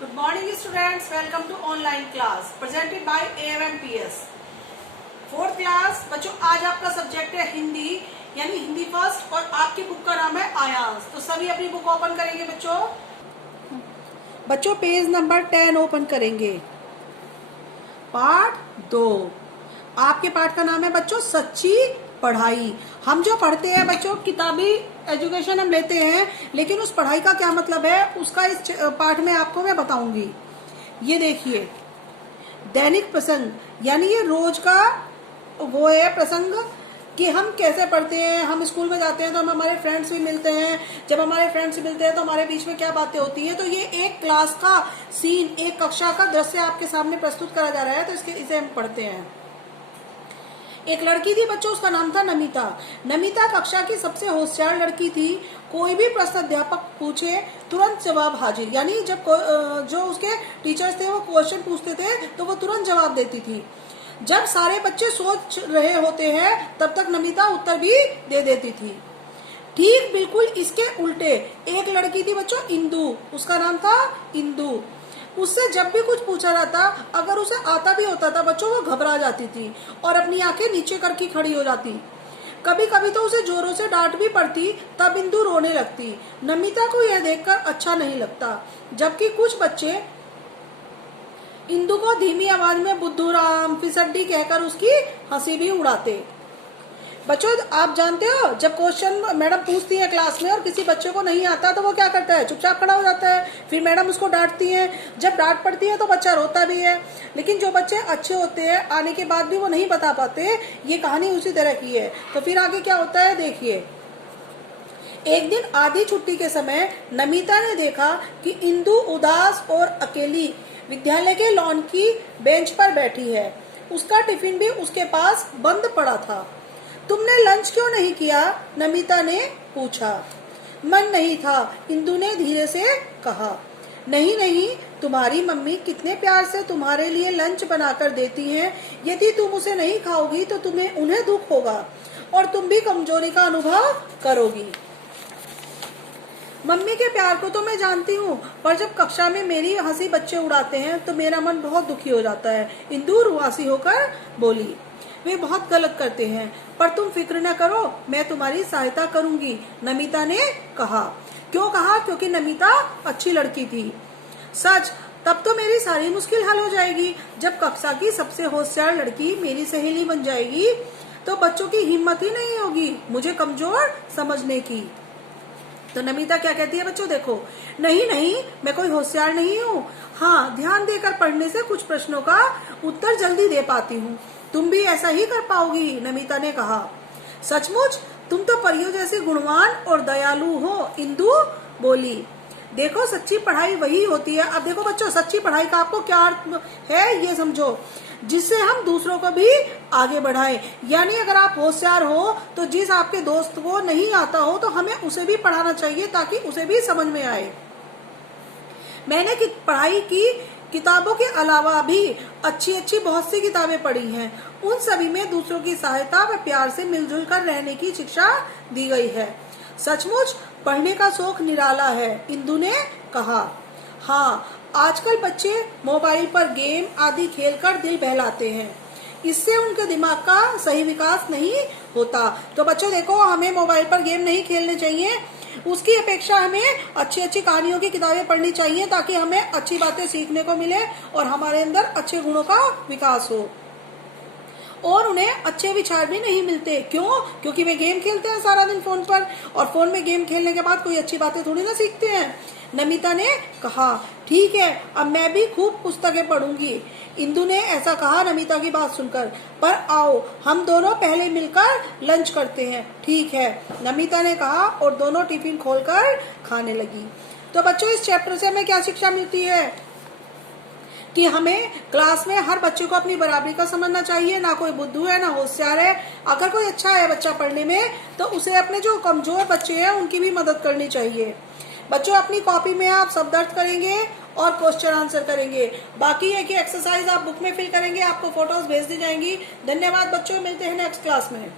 Good morning students, welcome to online class presented by AMMPS. Fourth class बच्चों, आज आपका subject है हिंदी यानी हिंदी फर्स्ट और आपकी बुक का नाम है आयांस। तो सभी अपनी बुक ओपन करेंगे बच्चों पेज नंबर 10 ओपन करेंगे। पाठ 2, आपके पाठ का नाम है बच्चों सच्ची पढ़ाई। हम जो पढ़ते हैं बच्चों किताबी एजुकेशन हम लेते हैं, लेकिन उस पढ़ाई का क्या मतलब है उसका इस पाठ में आपको मैं बताऊंगी। ये देखिए, दैनिक प्रसंग यानी ये रोज का वो है प्रसंग कि हम कैसे पढ़ते हैं। हम स्कूल में जाते हैं तो हम हमारे फ्रेंड्स भी मिलते हैं, जब हमारे फ्रेंड्स मिलते हैं तो हमारे बीच में क्या बातें होती हैं। तो ये एक क्लास का सीन, एक कक्षा का दृश्य आपके सामने प्रस्तुत करा जा रहा है, तो इसे हम पढ़ते हैं। एक लड़की थी बच्चों, उसका नाम था नमिता। नमिता कक्षा की सबसे होशियार लड़की थी। कोई भी प्रश्न अध्यापक पूछे तुरंत जवाब हाजिर, यानी जब जो उसके टीचर्स थे वो क्वेश्चन पूछते थे तो वो तुरंत जवाब देती थी। जब सारे बच्चे सोच रहे होते हैं तब तक नमिता उत्तर भी दे देती थी। ठीक बिल्कुल इसके उल्टे एक लड़की थी बच्चों, इंदु। उसका नाम था इंदु। उससे जब भी कुछ पूछा जाता, अगर उसे आता भी होता था बच्चों, वो घबरा जाती थी और अपनी आंखें नीचे करके खड़ी हो जाती। कभी कभी तो उसे जोरों से डांट भी पड़ती, तब इंदु रोने लगती। नमिता को यह देखकर अच्छा नहीं लगता, जबकि कुछ बच्चे इंदु को धीमी आवाज में बुद्धूराम फिसड्डी कहकर उसकी हंसी भी उड़ाते। बच्चों आप जानते हो, जब क्वेश्चन मैडम पूछती है क्लास में और किसी बच्चे को नहीं आता तो वो क्या करता है, चुपचाप खड़ा हो जाता है। फिर मैडम उसको डांटती है, जब डांट पड़ती है तो बच्चा रोता भी है। लेकिन जो बच्चे अच्छे होते हैं आने के बाद भी वो नहीं बता पाते। ये कहानी उसी तरह की है। तो फिर आगे क्या होता है देखिए। एक दिन आधी छुट्टी के समय नमिता ने देखा कि इंदु उदास और अकेली विद्यालय के लॉन की बेंच पर बैठी है। उसका टिफिन भी उसके पास बंद पड़ा था। तुमने लंच क्यों नहीं किया? नमिता ने पूछा। मन नहीं था, इंदु ने धीरे से कहा। नहीं नहीं, तुम्हारी मम्मी कितने प्यार से तुम्हारे लिए लंच बनाकर देती हैं। यदि तुम उसे नहीं खाओगी तो उन्हें दुख होगा और तुम भी कमजोरी का अनुभव करोगी। मम्मी के प्यार को तो मैं जानती हूँ, पर जब कक्षा में मेरी हंसी बच्चे उड़ाते हैं तो मेरा मन बहुत दुखी हो जाता है। इंदु रुआसी होकर बोली। वे बहुत गलत करते हैं, पर तुम फिक्र न करो, मैं तुम्हारी सहायता करूंगी, नमिता ने कहा। क्यों कहा? क्योंकि नमिता अच्छी लड़की थी। सच, तब तो मेरी सारी मुश्किल हल हो जाएगी। जब कक्षा की सबसे होशियार लड़की मेरी सहेली बन जाएगी तो बच्चों की हिम्मत ही नहीं होगी मुझे कमजोर समझने की। तो नमिता क्या कहती है बच्चों, देखो, नहीं नहीं, मैं कोई होशियार नहीं हूँ। हाँ, ध्यान देकर पढ़ने से कुछ प्रश्नों का उत्तर जल्दी दे पाती हूँ। तुम भी ऐसा ही कर पाओगी, नमिता ने कहा। सचमुच, तुम तो परियों जैसी गुणवान और दयालु हो, इंदु बोली। देखो, सच्ची पढ़ाई वही होती है। अब देखो बच्चों, सच्ची पढ़ाई का आपको क्या अर्थ है ये समझो, जिससे हम दूसरों को भी आगे बढ़ाएं। यानी अगर आप होशियार हो तो जिस आपके दोस्त को नहीं आता हो तो हमें उसे भी पढ़ाना चाहिए ताकि उसे भी समझ में आए। मैंने पढ़ाई की किताबों के अलावा भी अच्छी बहुत सी किताबें पढ़ी हैं। उन सभी में दूसरों की सहायता व प्यार से मिलजुल कर रहने की शिक्षा दी गई है। सचमुच पढ़ने का शौक निराला है, इंदु ने कहा। हाँ, आजकल बच्चे मोबाइल पर गेम आदि खेलकर दिल बहलाते हैं। इससे उनके दिमाग का सही विकास नहीं होता। तो बच्चों देखो, हमें मोबाइल पर गेम नहीं खेलने चाहिए, उसकी अपेक्षा हमें अच्छी कहानियों की किताबें पढ़नी चाहिए ताकि हमें अच्छी बातें सीखने को मिले और हमारे अंदर अच्छे गुणों का विकास हो। और उन्हें अच्छे विचार भी नहीं मिलते। क्यों? क्योंकि वे गेम खेलते हैं सारा दिन फोन पर, और फोन में गेम खेलने के बाद कोई अच्छी बातें थोड़ी ना सीखते हैं, नमिता ने कहा। ठीक है, अब मैं भी खूब पुस्तकें पढ़ूंगी, इंदु ने ऐसा कहा नमिता की बात सुनकर। पर आओ, हम दोनों पहले मिलकर लंच करते हैं। ठीक है, नमिता ने कहा और दोनों टिफिन खोलकर खाने लगी। तो बच्चों, इस चैप्टर से हमें क्या शिक्षा मिलती है कि हमें क्लास में हर बच्चे को अपनी बराबरी का समझना चाहिए। ना कोई बुद्धू है ना होशियार है। अगर कोई अच्छा है बच्चा पढ़ने में तो उसे अपने जो कमजोर बच्चे हैं उनकी भी मदद करनी चाहिए। बच्चों, अपनी कॉपी में आप शब्द अर्थ करेंगे और क्वेश्चन आंसर करेंगे। बाकी है कि एक्सरसाइज आप बुक में फिल करेंगे, आपको फोटोज भेज दी जाएंगी। धन्यवाद बच्चों, मिलते हैं नेक्स्ट क्लास में।